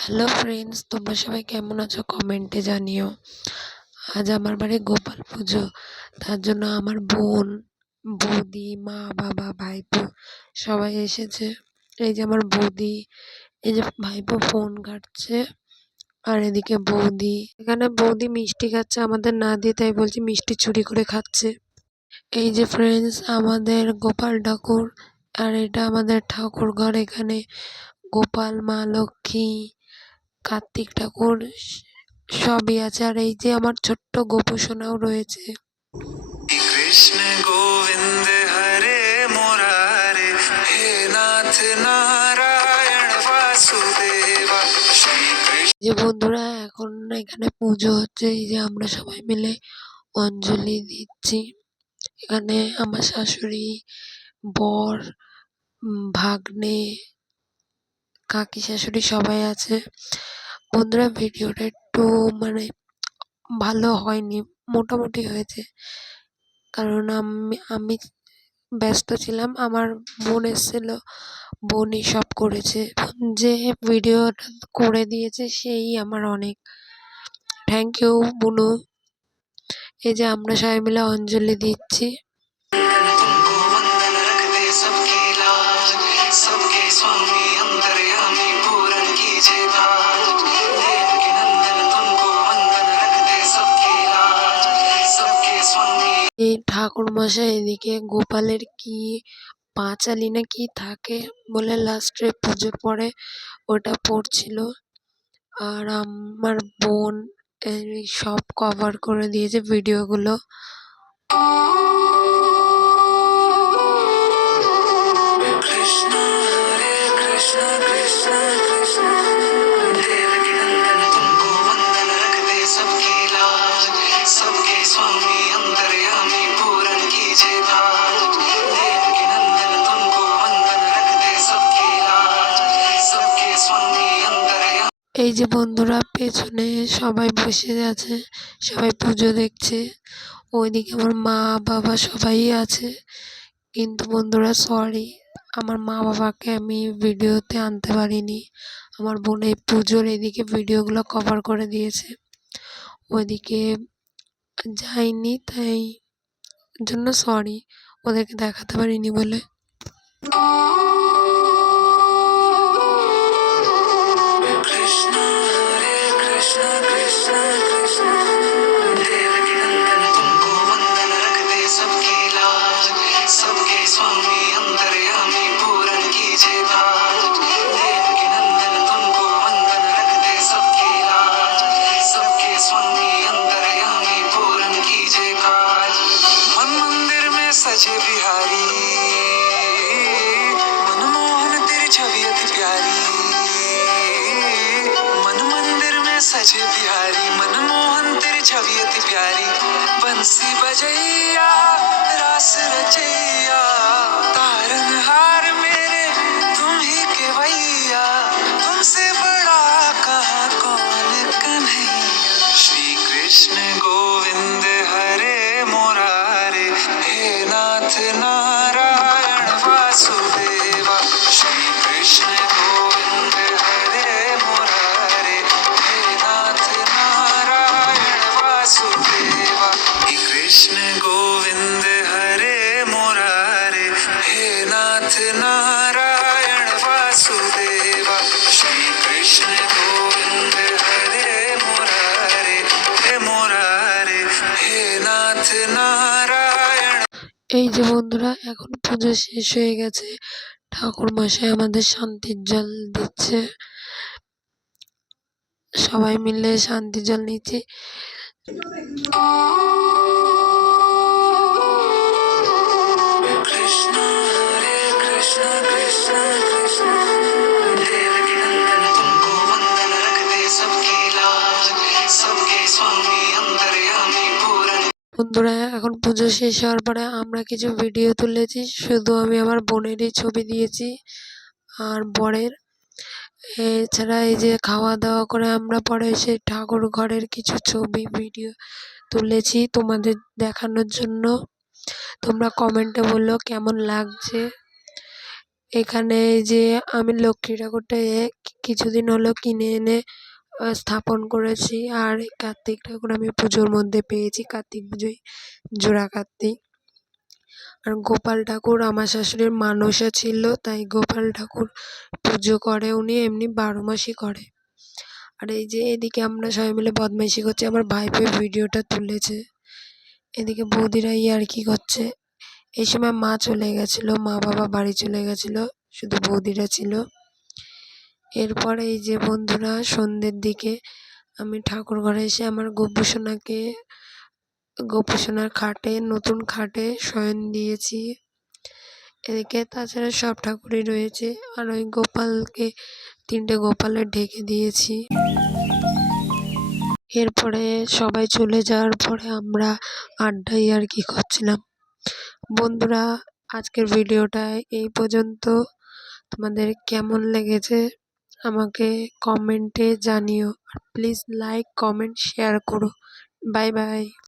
Hello friends, তোমরা সবাই কেমন আছো কমেন্টে জানিও। আজ আমার বাড়ি গোপাল পুজো, তার জন্য আমার বোন, বৌদি, মা, বাবা, ভাইপো সবাই এসেছে। এই যে আমার বৌদি, এই যে ভাইপো ফোন ঘাঁটছে, আর এদিকে বৌদি, এখানে বৌদি মিষ্টি খাচ্ছে আমাদের না দিয়ে, তাই বলছি মিষ্টি চুরি করে খাচ্ছে। এই যে ফ্রেন্ডস আমাদের গোপাল ঠাকুর, আর এটা আমাদের ঠাকুর ঘর। এখানে গোপাল, মা লক্ষ্মী, কার্তিক ঠাকুর সবই আছে। আর এই যে আমার ছোট্ট গোপু সোনাও রয়েছে। কৃষ্ণ গোবিন্দ হরে মুরারে, হে নাথ নারায়ণ বাসুদেবা। যে বন্ধুরা এখন এখানে পুজো হচ্ছে, এই যে আমরা সবাই মিলে অঞ্জলি দিচ্ছি। এখানে আমার শাশুড়ি, বর, ভাগ্নে, কাকি শাশুড়ি সবাই আছে। বন্ধুরা ভিডিওটা একটু ভালো হয়নি, মোটামুটি হয়েছে, কারণ আমি ব্যস্ত ছিলাম। আমার বোন এসেছিল, বোনই সব করেছে। যে ভিডিওটা করে দিয়েছে সেই আমার অনেক থ্যাংক ইউ বুনু। এই যে আমরা সবাই মিলে অঞ্জলি দিচ্ছি। এই ঠাকুর মশাই এদিকে গোপালের কি পাঁচালি না কি থাকে বলে লাস্টে পুজোর পরে ওটা পড়ছিল, আর আমার বোন এই সব কভার করে দিয়েছে ভিডিওগুলো। কৃষ্ণ হরে কৃষ্ণ কৃষ্ণ কৃষ্ণ দেবकी नंदन तुमको वंदन रखते सबकी लाज, सबके स्वामी अंतर्यामी पूरन कीजिए काज। देवकी नंदन तुमको वंदन रखते सबकी लाज, सबके स्वामी अंतर्यामी। এই যে বন্ধুরা পেছনে সবাই বসে আছে, সবাই পুজো দেখছে। ওইদিকে আমার মা বাবা সবাই আছে, কিন্তু বন্ধুরা সরি, আমার মা বাবাকে আমি ভিডিওতে আনতে পারিনি। আমার বোন এই পুজোর এদিকে ভিডিওগুলো কভার করে দিয়েছে, ওইদিকে যাইনি, তাই জন্য সরি, ওদেরকে দেখাতে পারিনি বলে। কৃষ্ণ হরে কৃষ্ণ কৃষ্ণ কৃষ্ণ দেবकी नंदन तुमको वंदन रखते सबकी लाज, सबके स्वामी अंतर्यामी पूरन कीजिए काज। देवकी नंदन तुमको वंदन रखते सबकी लाज, सबके स्वामी अंतर्यामी पूरन कीजिए काज। मन मंदिर में सजे बिहारी, मनमोहन तेरी छवि अति प्यारी। मन मंदिर में सजे बिहारी, मनमोहन तेरी छवि अति प्यारी। बंसी बजैया रास रचैया, तारनहार मेरे तुम ही केवैया। तुमसे बड़ा कहाँ कौन कन्हैया। श्री कृष्ण गोविंद हरे मुरारे, हे नाथ नारायण वासुदेवा। श्री कृष्ण गोविंद हरे मुरारे, हे नाथ नारायण वासुदेवा। कृष्ण गोविंद हरे मुरारे, हे नाथ नारायण वासुदेवा। श्री कृष्ण गोविंद हरे मुरारे, हे मुरारे, हे नाथ नारायण। এই যে বন্ধুরা এখন পুজো শেষ হয়ে গেছে, ঠাকুর মশাই আমাদের শান্তির জল দিচ্ছে, সবাই মিলে শান্তির জল নিচ্ছে। কৃষ্ণ হরে কৃষ্ণ কৃষ্ণ কৃষ্ণ দেবकी नंदन तुमको वंदन रखते सबकी लाज, सबके स्वामी अंतर्यामी पूरन। বন্ধুরা এখন পুজো শেষ হওয়ার পরে আমরা কিছু ভিডিও তুলেছি, শুধু আমি আমার বোনেরই ছবি দিয়েছি আর বরের। এছাড়া এই যে খাওয়া দাওয়া করে আমরা পরে সেই ঠাকুর ঘরের কিছু ছবি ভিডিও তুলেছি তোমাদের দেখানোর জন্য। তোমরা কমেন্টে বললো কেমন লাগছে। এখানে এই যে আমি লক্ষ্মী ঠাকুরটা কিছুদিন হলো কিনে এনে স্থাপন করেছি। আর এই কার্তিক ঠাকুর আমি পুজোর মধ্যে পেয়েছি, কার্তিক পুজোয়, জোড়া কার্তিক। আর গোপাল ঠাকুর আমার শাশুড়ির মানসা ছিল, তাই গোপাল ঠাকুর পুজো করে উনি, এমনি 12 মাসই করে। আর এই যে এদিকে আমরা সবাই মিলে বদমাইশি করছি, আমার ভাইপো ভিডিওটা তুলেছে, এদিকে বৌদিরা ইয়ার্কি করছে। এই সময় মা চলে গেছিলো, মা বাবা বাড়ি চলে গেছিলো, শুধু বৌদিরা ছিল। এরপরে এই যে বন্ধুরা সন্ধ্যের দিকে আমি ঠাকুর ঘরে এসে আমার গোপু সোনার খাটে, নতুন খাটে শয়ন দিয়েছি। এদিকে তাছাড়া সব ঠাকুরই রয়েছে। আর ওই গোপালকে 3টে গোপালে ঢেকে দিয়েছি। এরপরে সবাই চলে যাওয়ার পরে আমরা আড্ডায় আর কি করছিলাম। বন্ধুরা, আজকের ভিডিওটা এই পর্যন্ত। তোমাদের কেমন লেগেছে আমাকে কমেন্টে জানিও। আর প্লিজ লাইক, কমেন্ট, শেয়ার করো। Bye bye.